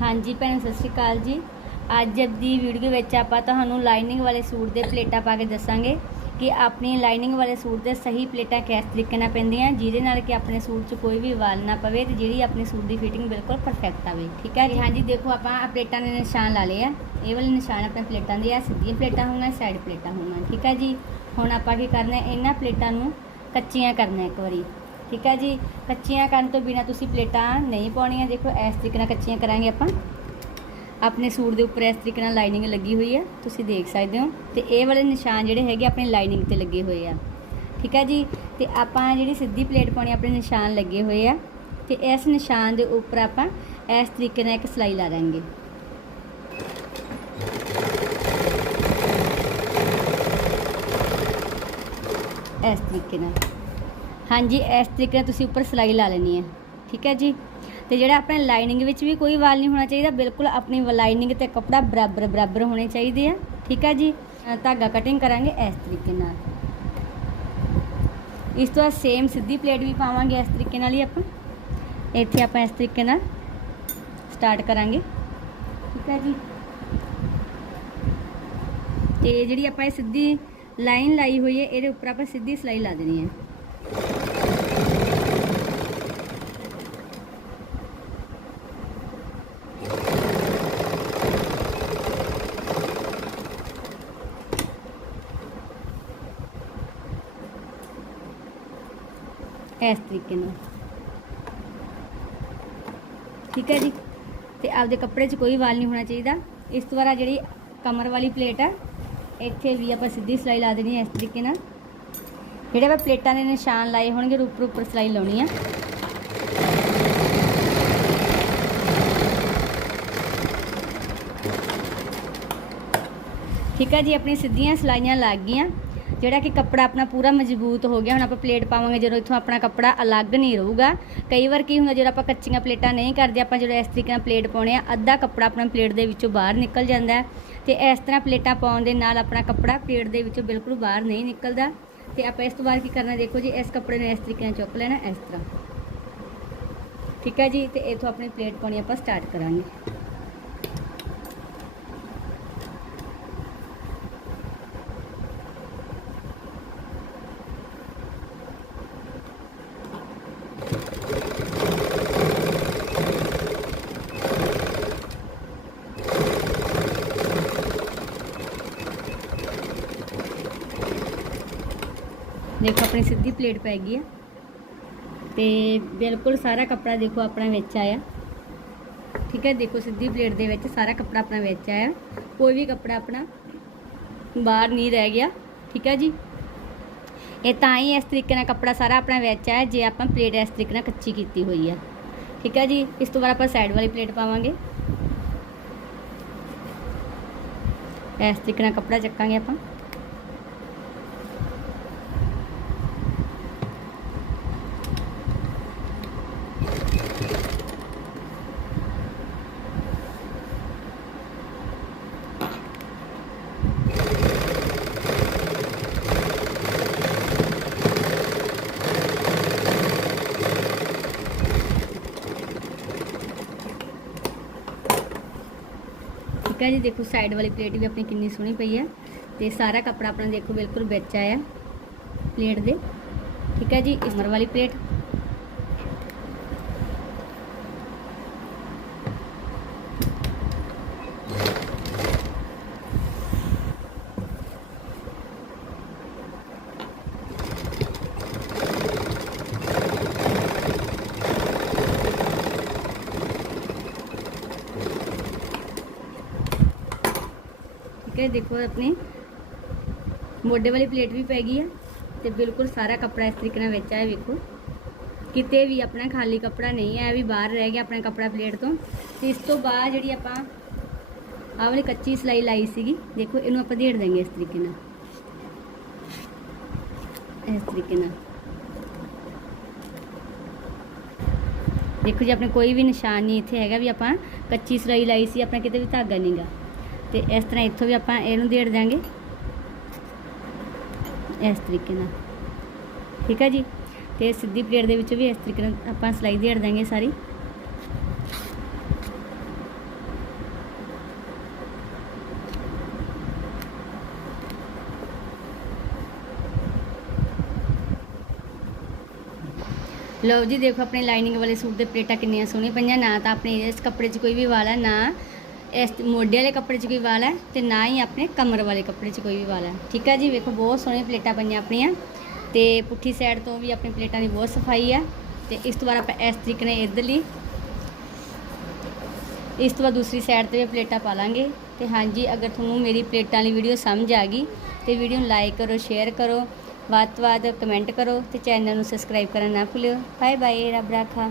ਹਾਂਜੀ ਭੈਣ, ਸਤਿ ਸ਼੍ਰੀ ਅਕਾਲ ਜੀ। ਅੱਜ ਦੀ ਵੀਡੀਓ ਵਿੱਚ ਆਪਾਂ ਤੁਹਾਨੂੰ ਲਾਈਨਿੰਗ ਵਾਲੇ ਸੂਟ ਦੇ ਪਲੇਟਾਂ ਪਾ ਕੇ ਦੱਸਾਂਗੇ ਕਿ ਆਪਣੀ ਲਾਈਨਿੰਗ ਵਾਲੇ ਸੂਟ ਦੇ ਸਹੀ ਪਲੇਟਾਂ ਕਿਸ ਤਰੀਕੇ ਨਾਲ ਪੈਂਦੀਆਂ, ਜਿਹਦੇ ਨਾਲ ਕਿ ਆਪਣੇ ਸੂਟ 'ਚ ਕੋਈ ਵੀ ਵਾਲ ਨਾ ਪਵੇ ਤੇ ਜਿਹੜੀ ਆਪਣੇ ਸੂਟ ਦੀ ਫਿਟਿੰਗ ਬਿਲਕੁਲ ਪਰਫੈਕਟ ਆਵੇ, ਠੀਕ ਹੈ ਜੀ? ਹਾਂਜੀ, ਦੇਖੋ ਆਪਾਂ ਪਲੇਟਾਂ ਦੇ ਨਿਸ਼ਾਨ ਲਾ ਲਏ ਆ। ਇਹ ਵਾਲੇ ਨਿਸ਼ਾਨ ਆਪਣੇ ਪਲੇਟਾਂ ਦੇ ਆ, ਸਿੱਧੀਆਂ ਪਲੇਟਾਂ ਹੋਣਗੀਆਂ ਸਾਈਡ ਪਲੇਟਾਂ ਹੋਣਗੀਆਂ ਠੀਕ ਹੈ ਜੀ? ਹੁਣ ਆਪਾਂ ਕੀ ਕਰਨਾ ਇਹਨਾਂ ਪਲੇਟਾਂ ਨੂੰ ਕੱਚੀਆਂ ਕਰਨਾ ਇੱਕ ਵਾਰੀ। ਠੀਕ ਹੈ ਜੀ? ਕੱਚੀਆਂ ਕਰਨ ਤੋਂ ਬਿਨਾ ਤੁਸੀਂ ਪਲੇਟਾਂ ਨਹੀਂ ਪਾਉਣੀਆਂ। ਦੇਖੋ, ਇਸ ਤਰੀਕੇ ਨਾਲ ਕੱਚੀਆਂ ਕਰਾਂਗੇ ਆਪਾਂ। ਆਪਣੇ ਸੂਟ ਦੇ ਉੱਪਰ ਇਸ ਤਰੀਕੇ ਨਾਲ ਲਾਈਨਿੰਗ ਲੱਗੀ ਹੋਈ ਹੈ। ਤੁਸੀਂ ਦੇਖ ਸਕਦੇ ਹੋ। ਤੇ ਇਹ ਵਾਲੇ ਨਿਸ਼ਾਨ ਜਿਹੜੇ ਹੈਗੇ ਆਪਣੇ ਲਾਈਨਿੰਗ ਤੇ ਲੱਗੇ ਹੋਏ ਆ। ਠੀਕ ਹੈ ਜੀ? ਤੇ ਆਪਾਂ ਜਿਹੜੀ ਸਿੱਧੀ ਪਲੇਟ ਪਾਉਣੀ, ਆਪਣੇ ਨਿਸ਼ਾਨ ਲੱਗੇ ਹੋਏ ਆ। ਤੇ ਇਸ ਨਿਸ਼ਾਨ ਦੇ ਉੱਪਰ ਆਪਾਂ ਇਸ ਤਰੀਕੇ ਨਾਲ ਇੱਕ ਸਲਾਈ ਲਾ ਦਾਂਗੇ। ਇਸ ਤਰੀਕੇ ਨਾਲ। ਹਾਂਜੀ, ਇਸ ਤਰੀਕੇ ਨਾਲ ਤੁਸੀਂ ਉੱਪਰ ਸਲਾਈ ਲਾ ਲੈਣੀ ਹੈ। ਠੀਕ ਹੈ ਜੀ? ਤੇ ਜਿਹੜਾ ਆਪਣੇ ਲਾਈਨਿੰਗ ਵਿੱਚ ਵੀ ਕੋਈ ਵਾਲ ਨਹੀਂ ਹੋਣਾ ਚਾਹੀਦਾ, ਬਿਲਕੁਲ ਆਪਣੀ ਲਾਈਨਿੰਗ ਤੇ ਕੱਪੜਾ ਬਰਾਬਰ ਬਰਾਬਰ ਹੋਣੇ ਚਾਹੀਦੇ ਆ। ਠੀਕ ਹੈ ਜੀ? ਧਾਗਾ ਕਟਿੰਗ ਕਰਾਂਗੇ ਇਸ ਤਰੀਕੇ ਨਾਲ। ਇਸ ਤੋਂ ਬਾਅਦ ਸੇਮ ਸਿੱਧੀ ਪਲੇਟ ਵੀ ਪਾਵਾਂਗੇ ਇਸ ਤਰੀਕੇ ਨਾਲ ਹੀ ਆਪਾਂ। ਇੱਥੇ ਆਪਾਂ ਇਸ ਤਰੀਕੇ ਨਾਲ ਸਟਾਰਟ ਕਰਾਂਗੇ। ਠੀਕ ਹੈ ਜੀ? ਤੇ ਜਿਹੜੀ ਆਪਾਂ ਇਹ ਸਿੱਧੀ ਲਾਈਨ ਲਾਈ ਹੋਈ ਹੈ, ਇਹਦੇ ਉੱਪਰ ਆਪਾਂ ਸਿੱਧੀ ਸਲਾਈ ਲਾ ਦੇਣੀ ਹੈ। ਇਸ ਤਰੀਕੇ ਨਾਲ। ਠੀਕ ਹੈ ਜੀ? ਤੇ ਆਪਦੇ ਕੱਪੜੇ 'ਚ ਕੋਈ ਵਾਲ ਨਹੀਂ ਹੋਣਾ ਚਾਹੀਦਾ। ਇਸ ਤੋਂ ਬਾਅਦ ਜਿਹੜੀ ਕਮਰ ਵਾਲੀ ਪਲੇਟ ਆ, ਇੱਥੇ ਵੀ ਆਪਾਂ ਸਿੱਧੀ ਸਿਲਾਈ ਲਾ ਦੇਣੀ ਹੈ ਇਸ ਤਰੀਕੇ ਨਾਲ। ਜਿਹੜੇ ਆਪਾਂ ਪਲੇਟਾਂ ਦੇ ਨਿਸ਼ਾਨ ਲਾਏ ਹੋਣਗੇ ਉੱਪਰ ਉੱਪਰ ਸਿਲਾਈ ਲਾਉਣੀ ਆ। ਠੀਕ ਹੈ ਜੀ ਆਪਣੀ ਸਿੱਧੀਆਂ ਸਲਾਈਆਂ ਲੱਗ ਗਈਆਂ। ਜਿਹੜਾ ਕਿ ਕੱਪੜਾ ਆਪਣਾ ਪੂਰਾ ਮਜ਼ਬੂਤ ਹੋ ਗਿਆ, ਹੁਣ ਆਪਾਂ ਪਲੇਟ ਪਾਵਾਂਗੇ ਜਦੋਂ ਇੱਥੋਂ ਆਪਣਾ ਕੱਪੜਾ ਅਲੱਗ ਨਹੀਂ ਰਹੂਗਾ। ਕਈ ਵਾਰ ਕੀ ਹੁੰਦਾ, ਜਦੋਂ ਆਪਾਂ ਕੱਚੀਆਂ ਪਲੇਟਾਂ ਨਹੀਂ ਕਰਦੇ, ਆਪਾਂ ਜਦੋਂ ਇਸ ਤਰੀਕੇ ਨਾਲ ਪਲੇਟ ਪਾਉਣੇ ਆ ਅੱਧਾ ਕੱਪੜਾ ਆਪਣਾ ਪਲੇਟ ਦੇ ਵਿੱਚੋਂ ਬਾਹਰ ਨਿਕਲ ਜਾਂਦਾ ਹੈ ਤੇ ਇਸ ਤਰ੍ਹਾਂ ਪਲੇਟਾਂ ਪਾਉਣ ਦੇ ਨਾਲ ਆਪਣਾ ਕੱਪੜਾ ਪਲੇਟ ਦੇ ਵਿੱਚੋਂ ਬਿਲਕੁਲ ਬਾਹਰ ਨਹੀਂ ਨਿਕਲਦਾ। ਤੇ ਆਪਾਂ ਇਸ ਤੋਂ ਬਾਅਦ ਕੀ ਕਰਨਾ, ਦੇਖੋ ਜੀ, ਇਸ ਕੱਪੜੇ ਨੂੰ ਇਸ ਤਰੀਕੇ ਨਾਲ ਚੁੱਕ ਲੈਣਾ, ਇਸ ਤਰ੍ਹਾਂ। ਠੀਕ ਹੈ ਜੀ, ਤੇ ਇਥੋਂ ਆਪਣੀ ਪਲੇਟ ਪਾਉਣੀ ਆਪਾਂ ਸਟਾਰਟ ਕਰਾਂਗੇ। ਦੇਖੋ, ਆਪਣੀ ਸਿੱਧੀ ਪਲੇਟ ਪੈ ਗਈ ਆ। ਤੇ ਬਿਲਕੁਲ ਸਾਰਾ ਕੱਪੜਾ ਦੇਖੋ ਆਪਣਾ ਵਿੱਚ ਆਇਆ। ਠੀਕ ਹੈ, ਦੇਖੋ ਸਿੱਧੀ ਪਲੇਟ ਦੇ ਵਿੱਚ ਸਾਰਾ ਕੱਪੜਾ ਆਪਣਾ ਵਿੱਚ ਆਇਆ। ਕੋਈ ਵੀ ਕੱਪੜਾ ਆਪਣਾ ਬਾਹਰ ਨਹੀਂ ਰਹਿ ਗਿਆ। ਠੀਕ ਹੈ ਜੀ? ਇਹ ਤਾਂ ਹੀ ਇਸ ਤਰੀਕੇ ਨਾਲ ਕੱਪੜਾ ਸਾਰਾ ਆਪਣਾ ਵਿੱਚ ਹੈ, ਜੇ ਆਪਾਂ ਪਲੇਟ ਇਸ ਤਰੀਕੇ ਨਾਲ ਕੱਚੀ ਕੀਤੀ ਹੋਈ ਆ ਠੀਕ ਹੈ ਜੀ? ਇਸ ਤੋਂ ਬਾਅਦ ਆਪਾਂ ਸਾਈਡ ਵਾਲੀ ਪਲੇਟ ਪਾਵਾਂਗੇ। ਇਸ ਤਰੀਕੇ ਨਾਲ ਕੱਪੜਾ ਚੱਕਾਂਗੇ ਆਪਾਂ। ਠੀਕ ਹੈ ਜੀ, ਦੇਖੋ ਸਾਈਡ ਵਾਲੀ ਪਲੇਟ ਵੀ ਆਪਣੀ ਕਿੰਨੀ ਸੋਹਣੀ ਪਈ ਹੈ ਤੇ ਸਾਰਾ ਕੱਪੜਾ ਆਪਣਾ ਦੇਖੋ ਬਿਲਕੁਲ ਵਿੱਚ ਆਇਆ ਪਲੇਟ ਦੇ। ਠੀਕ ਹੈ ਜੀ ਇਮਰ ਵਾਲੀ ਪਲੇਟ ਠੀਕ ਦੇਖੋ ਆਪਣੀ ਮੋਢੇ ਵਾਲੀ ਪਲੇਟ ਵੀ ਪੈ ਗਈ ਆ ਤੇ ਬਿਲਕੁਲ ਸਾਰਾ ਕੱਪੜਾ ਇਸ ਤਰੀਕੇ ਨਾਲ ਵਿੱਚ ਆਇਆ ਵੇਖੋ। ਕਿਤੇ ਵੀ ਆਪਣਾ ਖਾਲੀ ਕੱਪੜਾ ਨਹੀਂ ਹੈ ਵੀ ਬਾਹਰ ਰਹਿ ਗਿਆ ਆਪਣਾ ਕੱਪੜਾ ਪਲੇਟ ਤੋਂ। ਤੇ ਇਸ ਤੋਂ ਬਾਅਦ ਜਿਹੜੀ ਆਪਾਂ ਆਹ ਵਾਲੀ ਕੱਚੀ ਸਲਾਈ ਲਾਈ ਸੀਗੀ, ਦੇਖੋ ਇਹਨੂੰ ਆਪਾਂ ਢੇੜ ਦਾਂਗੇ ਇਸ ਤਰੀਕੇ ਨਾਲ। ਇਸ ਤਰੀਕੇ ਨਾਲ। ਦੇਖੋ ਜੀ, ਆਪਣੇ ਕੋਈ ਵੀ ਨਿਸ਼ਾਨ ਨਹੀਂ ਇੱਥੇ ਹੈਗਾ ਵੀ ਆਪਾਂ ਕੱਚੀ ਸਲਾਈ ਲਾਈ ਸੀ, ਆਪਣਾ ਕਿਤੇ ਵੀ ਧਾਗਾ ਨਹੀਂਗਾ ਤੇ ਇਸ ਤਰ੍ਹਾਂ ਇੱਥੋਂ ਵੀ ਆਪਾਂ ਇਹਨੂੰ ਦੇੜ ਦਾਂਗੇ ਇਸ ਤਰੀਕੇ ਨਾਲ। ਠੀਕ ਹੈ ਜੀ? ਤੇ ਸਿੱਧੀ ਪਲੇਟ ਦੇ ਵਿੱਚ ਵੀ ਇਸ ਤਰੀਕੇ ਨਾਲ ਆਪਾਂ ਸਲਾਈ ਦੇੜ ਦਾਂਗੇ ਸਾਰੀ। ਲਓ ਜੀ, ਦੇਖੋ ਆਪਣੇ ਲਾਈਨਿੰਗ ਵਾਲੇ ਸੂਟ ਦੇ ਪਲੇਟਾਂ ਕਿੰਨੀਆਂ ਸੋਹਣੀਆਂ ਪਈਆਂ। ਨਾ ਤਾਂ ਆਪਣੇ ਇਸ ਕੱਪੜੇ 'ਚ ਕੋਈ ਵੀ ਵਾਲਾ ਨਾ ਇਸ ਮੋਢੇ ਵਾਲੇ ਕੱਪੜੇ 'ਚ ਕੋਈ ਵਾਲ ਹੈ ਤੇ ਨਾ ਹੀ ਆਪਣੇ ਕਮਰ ਵਾਲੇ ਕੱਪੜੇ 'ਚ ਕੋਈ ਵੀ ਵਾਲ ਹੈ। ਠੀਕ ਹੈ ਜੀ? ਵੇਖੋ, ਬਹੁਤ ਸੋਹਣੀਆਂ ਪਲੇਟਾਂ ਪਈਆਂ ਆਪਣੀਆਂ ਤੇ ਪੁੱਠੀ ਸਾਈਡ ਤੋਂ ਵੀ ਆਪਣੀ ਪਲੇਟਾਂ ਦੀ ਬਹੁਤ ਸਫ਼ਾਈ ਆ ਤੇ ਇਸ ਤੋਂ ਬਾਅਦ ਆਪਾਂ ਇਸ ਤਰੀਕੇ ਨਾਲ ਇੱਧਰਲੀ, ਇਸ ਤੋਂ ਬਾਅਦ ਦੂਸਰੀ ਸਾਈਡ ਤੇ ਵੀ ਪਲੇਟਾਂ ਪਾ ਲਾਂਗੇ ਤੇ ਹਾਂਜੀ, ਅਗਰ ਤੁਹਾਨੂੰ ਮੇਰੀ ਪਲੇਟਾਂ ਵਾਲੀ ਵੀਡੀਓ ਸਮਝ ਆ ਗਈ ਤੇ ਵੀਡੀਓ ਨੂੰ ਲਾਈਕ ਕਰੋ ਸ਼ੇਅਰ ਕਰੋ, ਵੱਧ ਤੋਂ ਵੱਧ ਕਮੈਂਟ ਕਰੋ ਤੇ ਚੈਨਲ ਨੂੰ ਸਬਸਕ੍ਰਾਈਬ ਕਰਨਾ ਨਾ ਭੁੱਲਿਓ। ਬਾਏ ਬਾਏ ਰੱਬ ਰਾਖਾ।